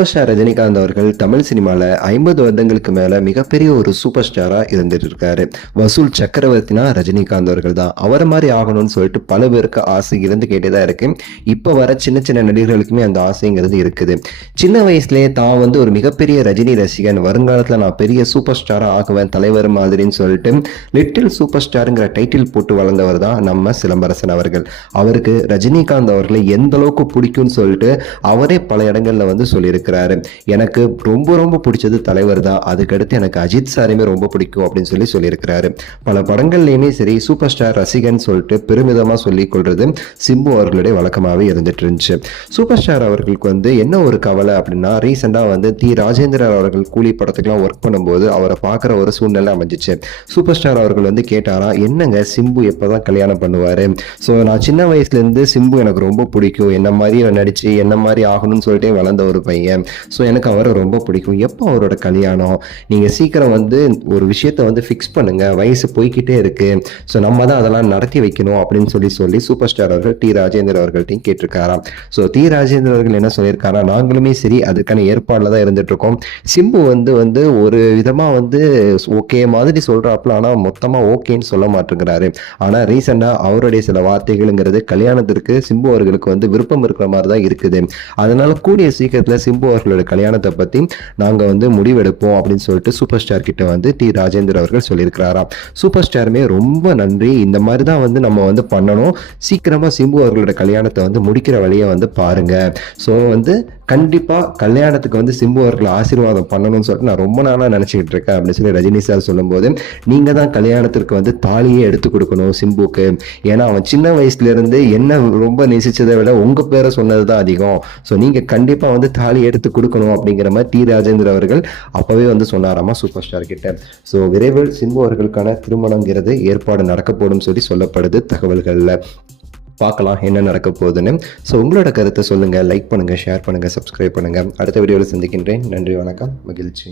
Super star Rajinikanth அவர்கள் தமிழ் சினிமாவில் 50 வருடங்களுக்கு மேலே மிகப்பெரிய ஒரு சூப்பர் ஸ்டாராக இருந்துட்டு இருக்காரு. வசூல் சக்கரவர்த்தினா ரஜினிகாந்த் அவர்கள் தான். அவரை மாதிரி ஆகணும்னு சொல்லிட்டு பல பேருக்கு ஆசை இருந்து கேட்டே தான் இருக்கு. இப்போ வர சின்ன சின்ன நடிகர்களுக்குமே அந்த ஆசைங்கிறது இருக்குது. சின்ன வயசுலேயே தான் ஒரு மிகப்பெரிய ரஜினி ரசிகன், வருங்காலத்தில் நான் பெரிய சூப்பர் ஸ்டாராக ஆகுவேன் தலைவர் மாதிரின்னு சொல்லிட்டு லிட்டில் சூப்பர் ஸ்டாருங்கிற டைட்டில் போட்டு வளர்ந்தவர் தான் நம்ம சிலம்பரசன் அவர்கள். அவருக்கு ரஜினிகாந்த் அவர்களை எந்த அளவுக்கு பிடிக்கும்னு சொல்லிட்டு அவரே பல இடங்கள்ல சொல்லியிருக்கிறாரு. எனக்கு ரொம்ப ரொம்ப பிடிச்சது தலைவர் தான், அதுக்கடுத்து எனக்கு அஜித் சாரையுமே ரொம்ப பிடிக்கும் அப்படின்னு சொல்லியிருக்கிறாரு. பல படங்கள்லயுமே சரி சூப்பர் ஸ்டார் ரசிகன் சொல்லிட்டு பெருமிதமா சொல்லிக் கொள்றது சிம்பு அவர்களுடைய வழக்கமாகவே இருந்துட்டு இருந்துச்சு. சூப்பர் ஸ்டார் அவர்களுக்கு என்ன ஒரு கவலை அப்படின்னா, ரீசெண்டா தி ராஜேந்திரன் அவர்கள் கூலி படத்துக்குலாம் ஒர்க் பண்ணும்போது அவரை பார்க்குற ஒரு சூழ்நிலை அமைஞ்சிச்சு. சூப்பர் ஸ்டார் அவர்கள் கேட்டாரா, என்னங்க சிம்பு எப்பதான் கல்யாணம் பண்ணுவாரு? ஸோ நான் சின்ன வயசுல இருந்து சிம்பு எனக்கு ரொம்ப பிடிக்கும், என்ன மாதிரி நடிச்சு என்ன மாதிரி ஆகணும்னு சொல்லிட்டே வளர்ந்த ஒரு பையன். ஸோ எனக்கு அவரை ரொம்ப பிடிக்கும், எப்போ அவரோட கல்யாணம்? நீங்கள் சீக்கிரம் ஒரு விஷயத்தை ஃபிக்ஸ் பண்ணுங்க, வயசு போய்கிட்டே இருக்கு, ஸோ நம்ம தான் அதெல்லாம் நடத்தி வைக்கணும் அப்படின்னு சொல்லி சூப்பர் ஸ்டார் அவர்கள் டி ராஜேந்திரன் அவர்கள்ட்டையும் கேட்டிருக்காராம். ஸோ டி ராஜேந்திரன் அவர்கள் என்ன சொல்லியிருக்காரா, நாங்களுமே சரி அதுக்கான ஏற்பாடில் தான் இருந்துட்டு இருக்கோம். சிம்பு ஒரு விதமாக ஓகே மாதிரி சொல்றாப்புல, ஆனால் மொத்தமாக ஓகேன்னு சொல்ல மாட்டேங்கிறாரு. ஆனால் ரீசெண்டாக அவருடைய சில வார்த்தைகள்ங்கிறது கல்யாணத்திற்கு சிம்பு அவர்களுக்கு விருப்பம் இருக்கிற மாதிரி தான் இருக்குது. அதனால கூடிய சீக்கிரத்தில் சிம்பு அவர்களோட கல்யாணத்தை பற்றி நாங்கள் முடிவெடுப்போம் அப்படின்னு சொல்லிட்டு சூப்பர் ஸ்டார் கிட்ட டி ராஜேந்திரன் அவர்கள் சொல்லியிருக்கிறாராம். சூப்பர் ஸ்டாருமே ரொம்ப நன்றி, இந்த மாதிரி தான் நம்ம பண்ணணும், சீக்கிரமாக சிம்பு அவர்களோட கல்யாணத்தை முடிக்கிற வழியை பாருங்க. ஸோ கண்டிப்பாக கல்யாணத்துக்கு சிம்பு அவர்களை ஆசீர்வாதம் பண்ணணும்னு சொல்லிட்டு நான் ரொம்ப நாளாக நினச்சிக்கிட்டு இருக்கேன் அப்படின்னு சொல்லி ரஜினி சார் சொல்லும்போது, நீங்கள் தான் கல்யாணத்திற்கு தாலியே எடுத்து கொடுக்கணும் சிம்புக்கு. ஏன்னா அவன் சின்ன வயசுலேருந்து என்ன ரொம்ப நேசிச்சதை விட உங்கள் பேரை சொன்னது தான் அதிகம். ஸோ நீங்கள் கண்டிப்பாக தாலி எடுத்து கொடுக்கணும் அப்படிங்கிற மாதிரி டி ராஜேந்திர அவர்கள் அப்போவே சொன்னாராமா சூப்பர் ஸ்டார் கிட்ட. ஸோ விரைவில் சிம்பு அவர்களுக்கான திருமணங்கிறது ஏற்பாடு நடக்கப்படும் சொல்லப்படுது தகவல்களில். பார்க்கலாம் என்ன நடக்க போகுதுன்னு. ஸோ உங்களோட கருத்தை சொல்லுங்கள், லைக் பண்ணுங்கள், ஷேர் பண்ணுங்கள், சப்ஸ்கிரைப் பண்ணுங்கள். அடுத்த வீடியோவில் சந்திக்கின்றேன். நன்றி, வணக்கம், மகிழ்ச்சி.